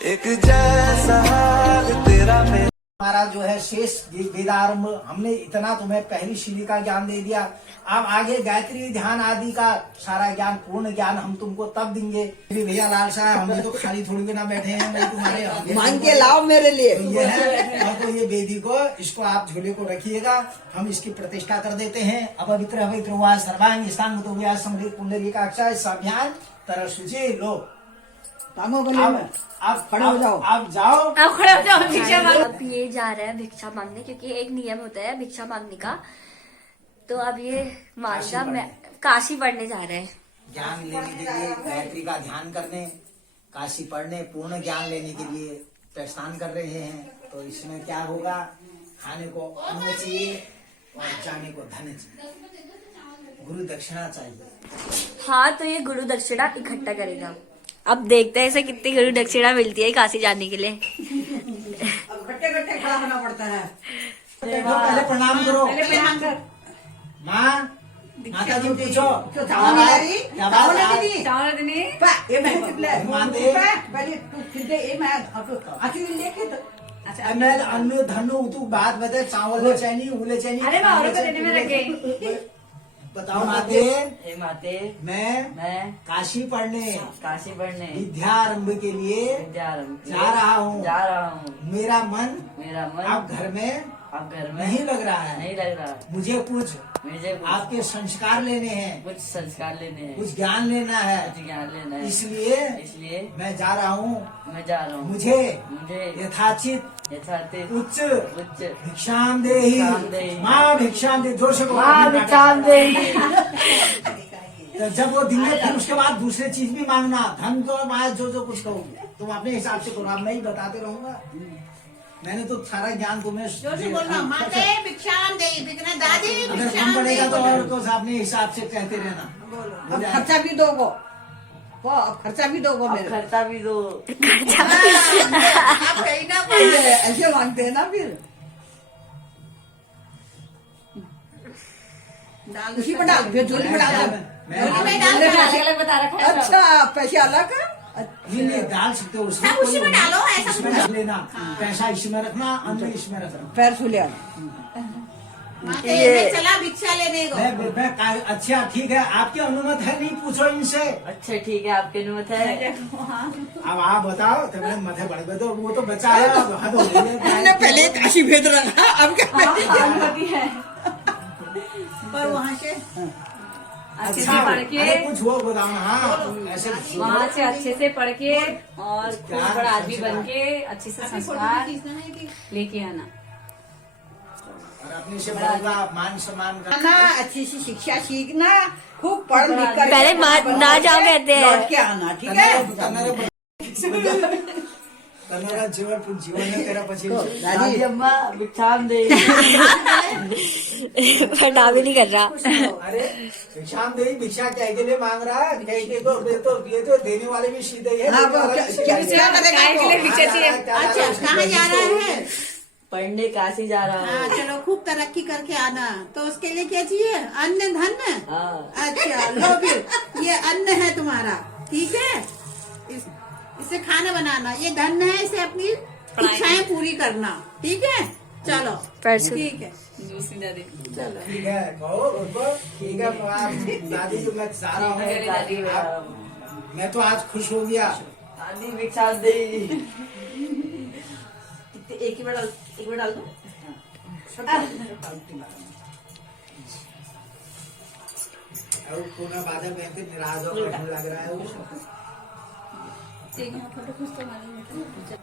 मांग के लाओ मेरे लिए। तो ये है और तो ये वेदी को इसको आप झोले को रखिएगा, हम इसकी प्रतिष्ठा कर देते हैं। अपवित्र अवित्र हुआ सर्वांग स्थान तो हुआ समृद्ध पुंडरी का अक्षय साभ्यान तरह सूची लो। आप खड़े हो जाओ। आप जाओ, आप खड़े हो जाओ भिक्षा मांग। अब ये जा रहा है भिक्षा मांगने, क्योंकि एक नियम होता है भिक्षा मांगने का। तो अब ये मांगा मैं काशी पढ़ने जा रहे हैं। ज्ञान लेने के लिए गायत्री का ध्यान करने, काशी पढ़ने, पूर्ण ज्ञान लेने के लिए प्रस्थान कर रहे हैं। तो इसमें क्या होगा, खाने को अन्न चाहिए और जाने को धन चाहिए, गुरु दक्षिणा चाहिए। हाँ, तो ये गुरु दक्षिणा इकट्ठा करेगा। अब देखते हैं इसे कितनी गुरु दक्षिणा मिलती है काशी जाने के लिए। अब घट्टे घट्टे खड़ा होना पड़ता है। पहले प्रणाम करो। माँ, माता जी पूछो चावल नहीं क्या बात है? ये मैं कितने माते पहले तू कितने ये मैं आखिर लेके तो अच्छा मैं अन्न धनु तू बात बता, चावल चाहिए उले चाहिए। अरे मैं औरों को देने में रखे। बताओ माते, हे माते, मैं काशी पढ़ने काशी पढ़ने विद्यारंभ के लिए जा रहा हूँ। मेरा मन अब घर में नहीं लग रहा है। मुझे कुछ आपके संस्कार लेने हैं, कुछ संस्कार लेने हैं, कुछ ज्ञान लेना है, ज्ञान लेना है। इसलिए मैं जा रहा हूँ। मुझे यथाचित उच्च भिक्षाम देहि माँ भिक्षाम दे, जोर से भिक्षाम देहि। तो जब वो देंगे फिर उसके बाद दूसरे चीज भी मांगना, धन तो बात जो कुछ कहोगे तुम अपने हिसाब से करो। अब मैं ही बताते रहूंगा, मैंने तो सारा ज्ञान तुम्हें बोलना माते भिक्षाम दे बिकना दादी अगर कम पड़ेगा तो और तो अपने हिसाब से कहते रहना। अब खर्चा भी दोगो, अब खर्चा भी दोगो, मेरे खर्चा भी दो। आप कहीं ना ऐसे मांगते हैं ना। फिर उसी में डाल, फिर झोली में डाल, अलग बता रखा है। अच्छा पैसे अलग नहीं डाल सकते हो उसमें, उसी में डालो, ऐसा इसमें डाल लेना। पैसा इसमें रखना, अन्न इसमें रखना। पैर छूले चला भिक्षा लेने को। अच्छा ठीक है, आपकी अनुमति है, नहीं पूछो इनसे। अच्छा ठीक है, आपकी अनुमति है। अब आप बताओ, तो मेरे मथे बढ़ गए तो वो तो बचा है। हद हो गई हमने पहले काशी भेज रखा, अब क्या अनुमति है। पर वहाँ से अच्छे से अच्छा पढ़ के कुछ हुआ बताओ। हाँ ऐसे वहाँ से अच्छे से पढ़ के और खूब बड़ा आदमी बन के अच्छे से संस्कार लेके आना। और अपने से बड़ा का मान सम्मान ना, अच्छी सी शिक्षा सीखना, खूब पढ़ लिख कर पहले ना जाओ कहते हैं। लौट के आना, ठीक है। તમારા जीवन है तेरा पची दादी अम्मा भिक्षाम दे। फटा भी नहीं कर रहा। अरे भिक्षाम दे, भिक्षा क्या के लिए मांग रहा है? कहीं तो ये तो देने वाले भी सीधे ही है। अच्छा कहाँ जा रहा है? पढ़ने काशी जा रहा हूँ। चलो खूब तरक्की करके आना। तो उसके लिए क्या चाहिए? अन्न धन। हाँ। अच्छा लो फिर, ये अन्न है तुम्हारा, ठीक है। इसे खाना बनाना, ये धन है, इसे अपनी इच्छाएं पूरी करना, ठीक है। चलो ठीक है, चलो ठीक है, कहो उनको ठीक है। दादी तो मैं जा रहा हूँ, मैं तो आज खुश हो गया। दादी भिक्षाम दे। एक में डाल दो। और कोना बाधा में निराश होकर लग रहा है।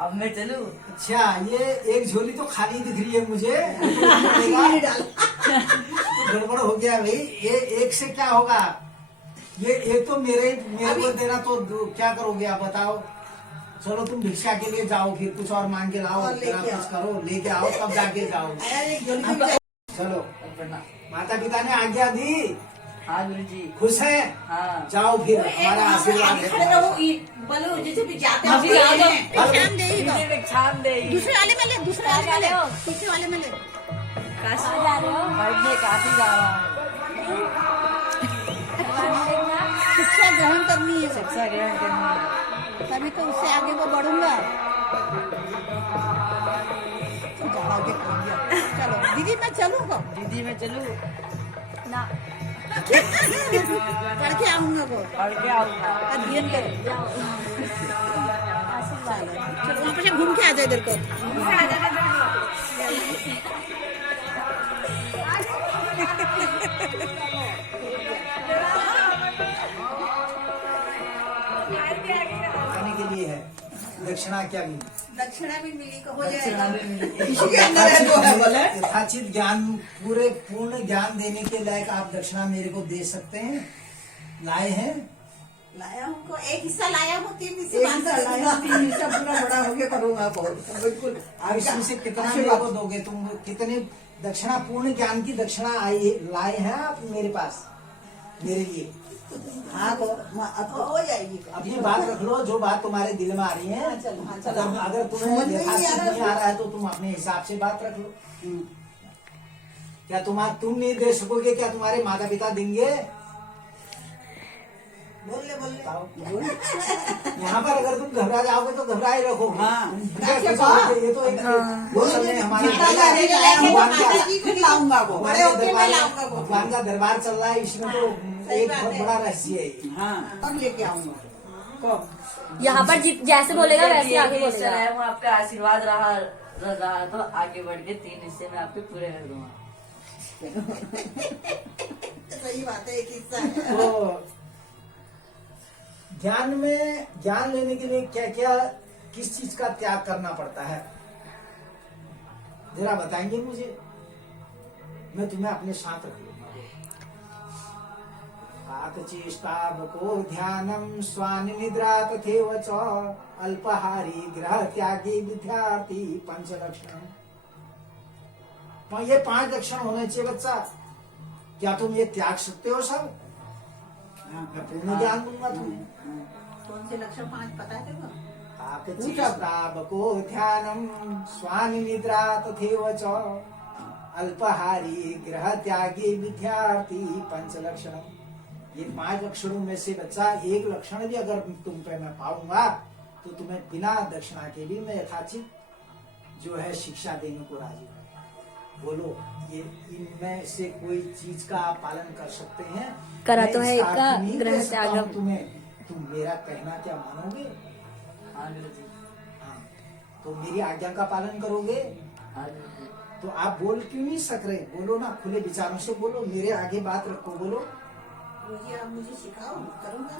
अब मैं चलूं? अच्छा ये एक झोली तो खाली दिख रही है मुझे। गड़बड़ हो गया भाई, ये एक से क्या होगा? ये एक तो मेरे को देना, तो क्या करोगे आप बताओ। चलो तुम भिक्षा के लिए जाओ, फिर कुछ और मांग के लाओ, कुछ करो, लेके आओ, तब जाके जाओ। चलो माता पिता ने आज्ञा दी। हाँ गुरु जी। खुश है? हाँ। जाओ फिर, हमारा आशीर्वाद है। बोलो जैसे भी जाते हैं भिक्षाम दे। दूसरे वाले में ले, दूसरे वाले में ले, पीछे वाले में ले। काशी जा रहे हो? पढ़ने काशी जा रहा हूँ। शिक्षा ग्रहण करनी है, शिक्षा ग्रहण करनी है। तभी तो उससे आगे वो बढ़ूंगा। दीदी मैं चलूँगा, दीदी मैं चलूँ, ना पढ़ के आऊंगा वो, पढ़ के आऊंगा। अध्ययन करो। जाओ आशीर्वाद चलो वहाँ पे से घूम के आ जाए इधर को। खाने के लिए है, दक्षिणा क्या मिली? दक्षिणा भी मिली को हो दक्षिणा जाएगा। भी मिली। इसी के अंदर है जो है बोले। यथाचित ज्ञान, पूरे पूर्ण ज्ञान देने के लायक आप दक्षिणा मेरे को दे सकते हैं? लाए हैं? लाया हूँ को एक हिस्सा लाया हूँ, 3 हिस्से एक बांध हिस्सा कर लाया, 3 हिस्सा पूरा बड़ा होके करूंगा बहुत, बिल्कुल। आप इसमें से कितना मेरे को दोगे? तुम कितने दक्षिणा, पूर्ण ज्ञान की दक्षिणा आई लाए हैं आप मेरे पास मेरे लिए? हाँ तो अब हो जाएगी। अब ये बात रख लो, जो बात तुम्हारे दिल में आ रही है। चलो, हाँ, चलो। अगर तुम्हें समझ में नहीं यथाचित आ रहा नहीं आ रहा है तो तुम अपने हिसाब से बात रख लो। क्या तुम नहीं दे सकोगे? क्या तुम्हारे माता पिता देंगे? बोल ले बताओ। यहाँ पर अगर तुम घबरा जाओगे तो घबराए रखोगे। हाँ। ये तो एक वो समय हमारे माता जी को लाऊंगा वो। बड़े होके मैं लाऊंगा वो। भगवान का दरबार चल रहा है, इसमें तो सही एक बात बहुत है। बड़ा रहस्य है ये। हाँ अब लेके आऊंगा कब? यहाँ पर जैसे बोलेगा वैसे आगे ये हिस्सा बोलेगा। है, वो आपका आशीर्वाद रहा तो आगे बढ़ के 3 हिस्से में आपके पूरे कर दूंगा। सही बात है, एक हिस्सा है। तो ज्ञान में, ज्ञान लेने के लिए क्या क्या, किस चीज का त्याग करना पड़ता है, जरा बताएंगे मुझे? मैं तुम्हें अपने साथ रख लूंगा। चेष्टावको ध्यानम स्वानि निद्रा तथैव च अल्पहारी ग्रह त्यागी विद्यार्थी 5 लक्षण। ये 5 लक्षण होने चाहिए बच्चा। क्या तुम ये त्याग सकते हो सब? मैं पूर्ण ज्ञान दूंगा तुम्हें। कौन से लक्षण 5 पता है तेरे को? चेष्टावको ध्यानम स्वानि निद्रा तथैव च अल्पहारी ग्रह त्यागी विद्यार्थी 5 लक्षण। ये 5 लक्षणों में से बच्चा एक लक्षण भी अगर तुम पे मैं पाऊंगा तो तुम्हें बिना दक्षिणा के भी मैं यथाचित जो है शिक्षा देने को राजी हूँ। बोलो, ये इनमें से कोई चीज का आप पालन कर सकते हैं? करा मैं तो है इसका एक का अर्थ नहीं ग्रह दे सकता हूँ त्यागम। तुम्हें, तुम मेरा कहना क्या मानोगे? हाँ गुरुजी, हाँ, तो मेरी आज्ञा का पालन करोगे? हाँ गुरुजी। तो आप बोल क्यों नहीं सक रहे? बोलो ना, खुले विचारों से बोलो, मेरे आगे बात रखो, बोलो। गुरुजी आप मुझे सिखाओ, करूँगा।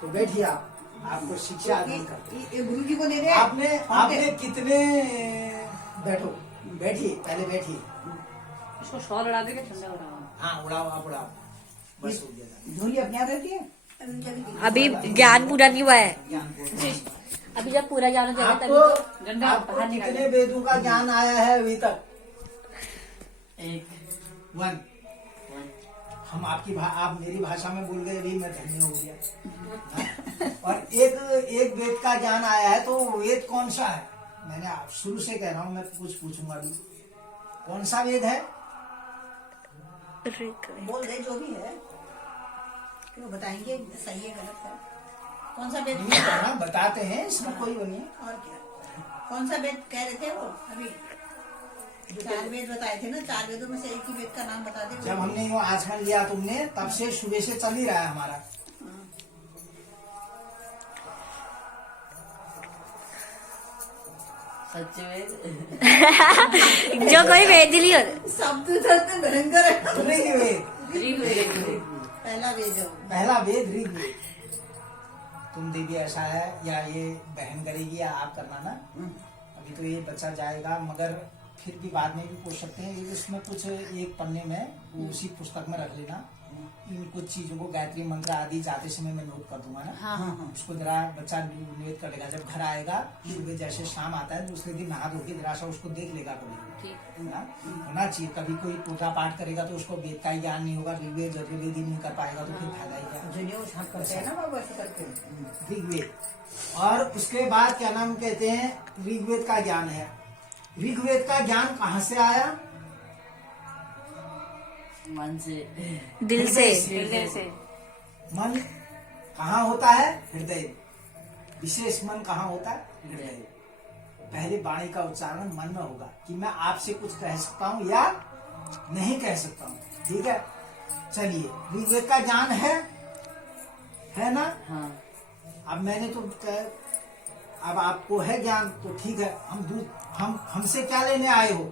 तो बैठिए, आप आपको शिक्षा आदान करते हैं। ये गुरु जी को दे दे। आपने कितने, बैठो, बैठिए, पहले बैठिए। इसको शॉल उड़ा देंगे, ठंडा उड़ाओ। हाँ, उड़ाओ, आप उड़ाओ, बस हो गया। धूरी अपने आप रहती है। अभी ज्ञान पूरा नहीं हुआ है। ज्ञान को अभी जब पूरा ज्ञान हो जाएगा तभी आपको, तो गंदा आपको बाहर निकाल कितने वेदों का ज्ञान आया है अभी तक? 1 1। हम आप मेरी भाषा में बोल गए, अभी मैं धन्य हो गया। और एक वेद का ज्ञान आया है, तो वेद कौन सा है? मैंने शुरू से कह रहा हूँ, मैं कुछ पूछूंगा अभी। कौन सा वेद है? बोल दे जो भी है, क्यों बताएंगे सही है गलत है? कौन सा वेद? नहीं कहना, बताते हैं, इसमें कोई वो नहीं है। और क्या? कौन सा वेद कह रहे थे वो अभी? 4 वेद बताए थे ना, 4 वेदों में से एक ही वेद का नाम बता दे। जब हमने वो आचमन लिया तुमने, तब से सुबह से चल ही रहा है हमारा। सच में जो कोई वेद नहीं होता। शब्द तो भयंकर है। ऋग्वेद, पहला वेद है वो। पहला वेद ऋग्वेद। तुम दीदी ऐसा है, या ये बहन करेगी या आप करना ना। अभी तो ये बच्चा जाएगा, मगर फिर भी बाद में भी पूछ सकते हैं। इसमें कुछ एक पन्ने में वो उसी पुस्तक में रख लेना, इन कुछ चीजों को, गायत्री मंत्र आदि जाते समय मैं नोट कर दूंगा ना। हाँ हाँ उसको जरा बच्चा निवेद कर लेगा। जब घर आएगा, सुबह जैसे शाम आता है, दूसरे दिन नहा धो के जरा सा उसको देख लेगा कभी। होना चाहिए। कभी कोई पूजा पाठ करेगा तो उसको वेद का ही ज्ञान नहीं होगा, ऋग्वेद यजुर्वेद ही नहीं कर पाएगा, तो फिर फायदा ही क्या? जो नहीं छाप करते हैं ना बाबा, ऐसे करके। ऋग्वेद। और उसके बाद क्या नाम कहते हैं, ऋग्वेद का ज्ञान है। ऋग्वेद का ज्ञान कहाँ से आया? मन से, दिल से। हृदय से। मन कहाँ होता है? हृदय। विशेष मन कहाँ होता है? हृदय। पहले वाणी का उच्चारण मन में होगा कि मैं आपसे कुछ कह सकता हूँ या नहीं कह सकता हूँ। ठीक है, चलिए ऋग्वेद का ज्ञान है ना? हाँ। अब मैंने तो अब आपको है ज्ञान तो ठीक है, हमसे क्या लेने आए हो?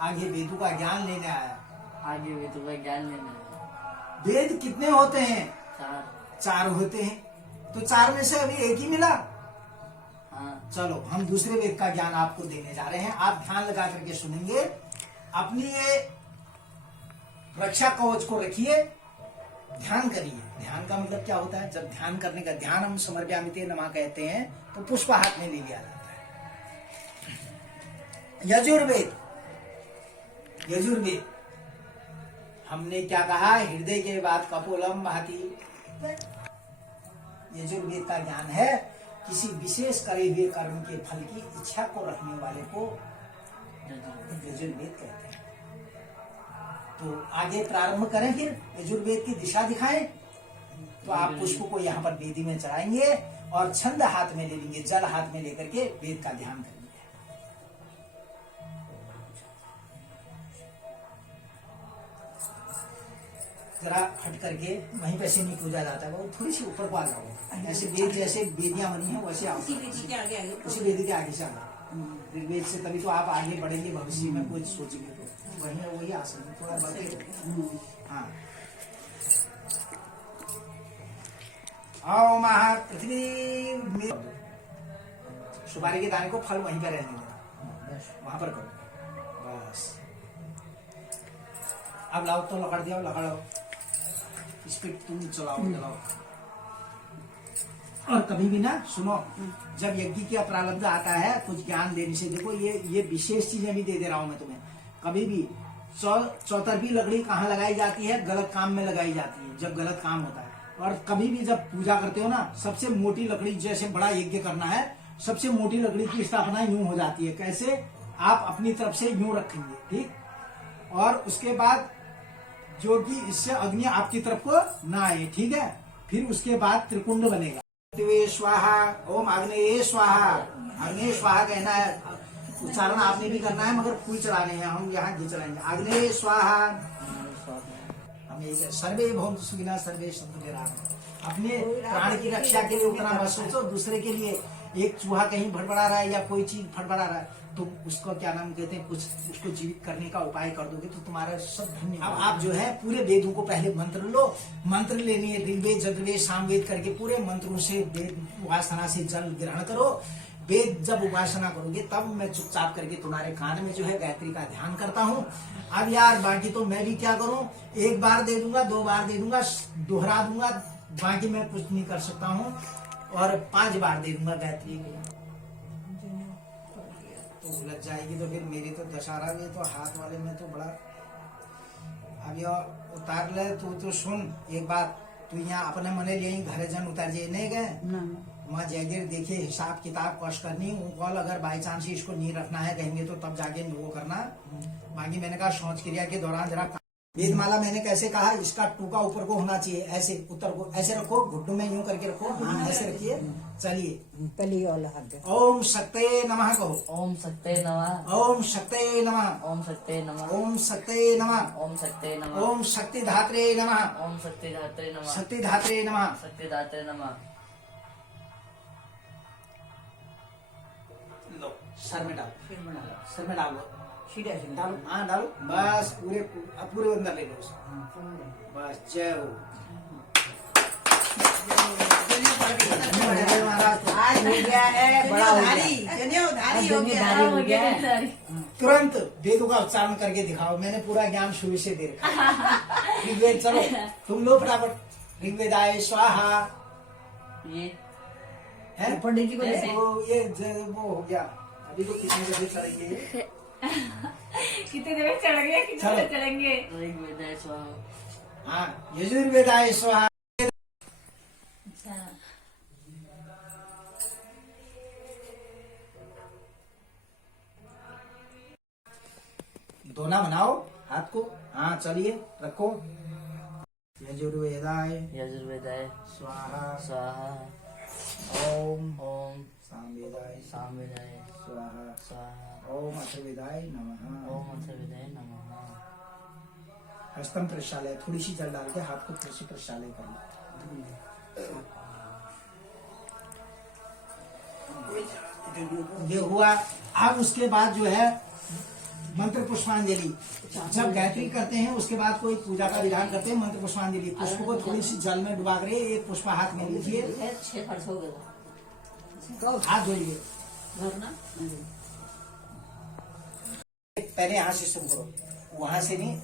आगे वेदों का ज्ञान लेने आया। आगे वेदों का ज्ञान लेना है। वेद कितने होते हैं? 4। 4 होते हैं, तो 4 में से अभी एक ही मिला। हाँ। चलो हम दूसरे वेद का ज्ञान आपको देने जा रहे हैं, आप ध्यान लगा करके सुनेंगे। अपनी ये रक्षा कवच को रखिए, ध्यान करिए। ध्यान का मतलब क्या होता है? जब ध्यान करने का, ध्यान हम समर्पयामिते नमः कहते हैं, तो पुष्प हाथ में ले लिया जाता है। यजुर्वेद, यजुर्वेद हमने क्या कहा? हृदय के बाद कपोलम भाति। यजुर्वेद का ज्ञान है किसी विशेष करे हुए कर्म के फल की इच्छा को रखने वाले को यजुर्वेद कहते हैं। तो आगे प्रारंभ करें, फिर यजुर्वेद की दिशा दिखाएं। तो आप पुष्प को यहाँ पर वेदी में चढ़ाएंगे और छंद हाथ में ले लेंगे, जल हाथ में लेकर के वेद का ध्यान करेंगे। जरा हट करके वहीं पे से नहीं पूजा जाता है, वो थोड़ी सी ऊपर को आ जाओ। ऐसे वेद जैसे वेदियां बनी है वैसे आओ, उसी वेदी के आगे से आओ। ऋग्वेद से तभी तो आप आगे बढ़ेंगे, भविष्य में कुछ सोचेंगे तो वही आसन थोड़ा बढ़े। हाँ, आओ महा पृथ्वी में सुपारी के दाने को फल वहीं पे रहने दो, वहां पर करो बस। अब लाओ तो लकड़ दिया, लकड़ो इस पे तुम चलाओ। और कभी भी ना सुनो, जब यज्ञ की प्रारब्ध आता है कुछ ज्ञान देने से, देखो ये विशेष चीजें भी दे दे रहा हूं मैं तुम्हें। कभी भी चौतरफी लकड़ी कहाँ लगाई जाती है? गलत काम में लगाई जाती है, जब गलत काम होता है। और कभी भी जब पूजा करते हो ना, सबसे मोटी लकड़ी, जैसे बड़ा यज्ञ करना है, सबसे मोटी लकड़ी की स्थापना यूं हो जाती है। कैसे? आप अपनी तरफ से यूं रखेंगे, ठीक, और उसके बाद जो कि इससे अग्नि आपकी तरफ को ना आए, ठीक है। फिर उसके बाद त्रिकुंड बनेगा। स्वाहा, ओम आग्नेय स्वाहा। आग्नेय स्वाहा कहना है, उच्चारण आपने भी करना है, मगर फूल चढ़ाने हैं, हम यहाँ घी चढ़ाएंगे। आग्नेय स्वाहा। हम यही सर्वे भवन्तु सुखिनः सर्वे सन्तु निरामयाः। अपने प्राण की रक्षा के लिए उतना मत सोचो, दूसरे के लिए। एक चूहा कहीं फड़फड़ा रहा है या कोई चीज फड़फड़ा रहा है, तो उसको क्या नाम कहते हैं, कुछ उसको जीवित करने का उपाय कर दोगे तो तुम्हारा सब धन्य। अब आप जो है पूरे वेदों को पहले मंत्र लो, मंत्र लेनी है, ऋग्वेद यजुर्वेद सामवेद करके पूरे मंत्रों से वेद उपासना से जल ग्रहण करो। वेद जब उपासना करोगे तब मैं चुपचाप करके तुम्हारे कान में जो है गायत्री का ध्यान करता हूँ। अब यार बाकी तो मैं भी क्या करूँ, 1 बार दे दूंगा, 2 बार दे दूंगा, दोहरा दूंगा, बाकी मैं कुछ नहीं कर सकता हूँ। और 5 बार दे दूंगा गायत्री को, तो उलझ जाएगी। तो फिर मेरी तो दशहरा में तो हाथ वाले में तो बड़ा। अब ये उतार ले, तू सुन एक बात, तू यहाँ अपने मने ले घर जन उतार जाए नहीं गए वहाँ जगह देखे हिसाब किताब कश करनी कॉल। अगर बाई चांस इसको नहीं रखना है कहेंगे तो तब जाके वो करना। बाकी मैंने कहा शौच क्रिया के दौरान जरा वेदमाला मैंने कैसे कहा, इसका टूका ऊपर को होना चाहिए, ऐसे उत्तर को ऐसे रखो, घुट्टों में यूं करके रखो, हाँ ऐसे रखिए। चलिए ओम शक्ते नमः कहो। ओम शक्ते नमः। ओम शक्ते नमः। ओम शक्ते नमः। ओम शक्ते नमः। ओम शक्ते नमः। ओम शक्ति धात्रे नमः। ओम शक्ति धात्रे नमः। शक्ति धात्रे नमः। शक्ति धात्रे नमः। लो सर में डालो, सर में डालो, सीधा डालो, हाँ डालो, बस पूरे अंदर ले लो उसको, बस। जय हो। आज हो गया है, बड़ा हो गया, जनेऊधारी हो गया। तुरंत वेदों का उच्चारण करके दिखाओ। मैंने पूरा ज्ञान शुरू से दे रखा। ऋग्वेद चलो तुम लो फटाफट। ऋग्वेदाय स्वाहा। ये है पंडित जी को वो हो गया। अभी तो कितने बजे चढ़ेंगे? कितने देर चढ़ गए, कितने देर चलेंगे? ऋग्वेदाय स्वाहा। हाँ, यजुर्वेदाय स्वाहा। दोना बनाओ हाथ को, हाँ चलिए रखो। यजुर्वेदाय यजुर्वेदाय स्वाहा। स्वाहा। ओम ओम शांति। सामवेदाय सामवेदाय स्वाहा स्वाहा ओम अथर्वेदाय नमः ओम अथर्वेदाय नमः। हस्तम प्रक्षालय, थोड़ी सी जल डाल के हाथ को थोड़ी सी प्रक्षालय कर लो। ये हुआ। अब उसके बाद जो है मंत्र पुष्पांजलि। जब गायत्री करते हैं उसके बाद कोई पूजा का विधान करते हैं, मंत्र पुष्पांजलि। पुष्प को थोड़ी सी जल में डुबा कर एक पुष्प हाथ में लीजिए, 6 खर्च हो गया। हाथ धोइए। पहले यहाँ से शुरू करो, वहां से नहीं।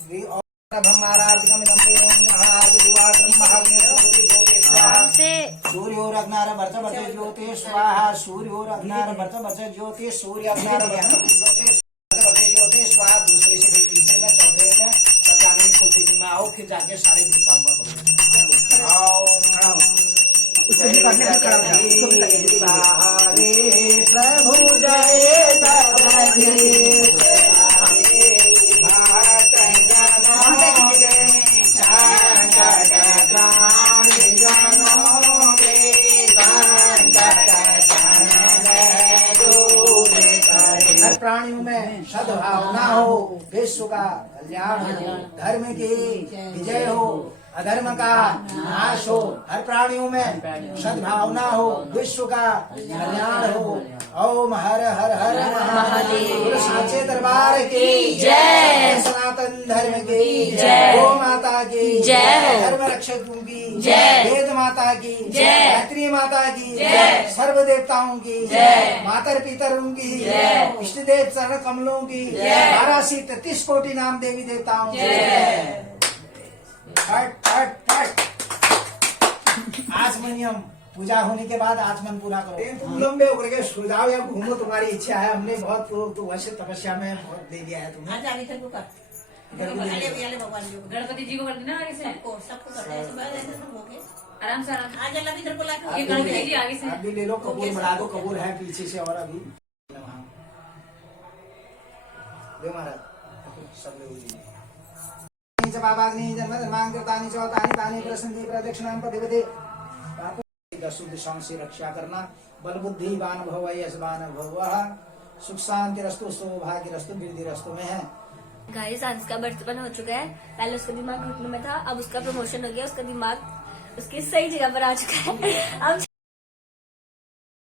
सूर्यो रग्नार भर्त भर्त ज्योति स्वाहा, सूर्यो रग्नार भर्त भर्त ज्योति, सूर्य रग्नार भर्त ज्योति ज्योति स्वाहा। दूसरे से फिर तीसरे में, चौथे में, पंचांगनी कुल देवी में आओ, फिर जाके सारे देवताओं का करो। आओ प्रभु जय हर प्राणियों में सद्भावना हो, विश्व का कल्याण हो, धर्म की विजय हो, अधर्म का नाश हो। हर प्राणियों में सद्भावना हो, विश्व का कल्याण हो। ओम हर हर हर महादेव। साचे दरबार की जय, सनातन धर्म की जय, गौ माता की जय, धर्म रक्षकों की जय, वेद माता की जय, गायत्री माता की जय, सर्व देवताओं की जय, मातर पितरों की जय, इष्ट देव चरण कमलों की जय, 1233 कोटि नाम देवी देवताओं की जय। फट फट फट। आचमनियम पूजा होने के बाद आचमन पूरा करो। तुम लंबे होकर के सो जाओ या घूमो, तुम्हारी इच्छा है। हमने बहुत तो वैसे तपस्या में बहुत दे दिया है तुम्हें। आज आगे तक को कर भगवान जी को, गणपति जी को कर देना आगे से, सबको करते हैं। सुबह ऐसे सब हो गए। आराम से आराम आज अल्लाह इधर को ला से। ये गणपति जी आगे से आप भी ले लो, कपूर बढ़ा दो, कपूर है पीछे से। और अभी देव महाराज सब लोग बाबाग्नि जन्म धर्मांकृतानि चौतानि तानि प्रसन्ति प्रदक्षिणां पतिपते। दसों दिशाओं से रक्षा करना। बल बुद्धिवान भव यशवान भव, सुख शांति रस्तु, सौभाग्य रस्तु, वृद्धि रस्तु में है। गाइस अंश का बर्थपन हो चुका है। पहले उसका दिमाग घुटने में था, अब उसका प्रमोशन हो गया, उसका दिमाग उसकी सही जगह पर आ चुका है। अब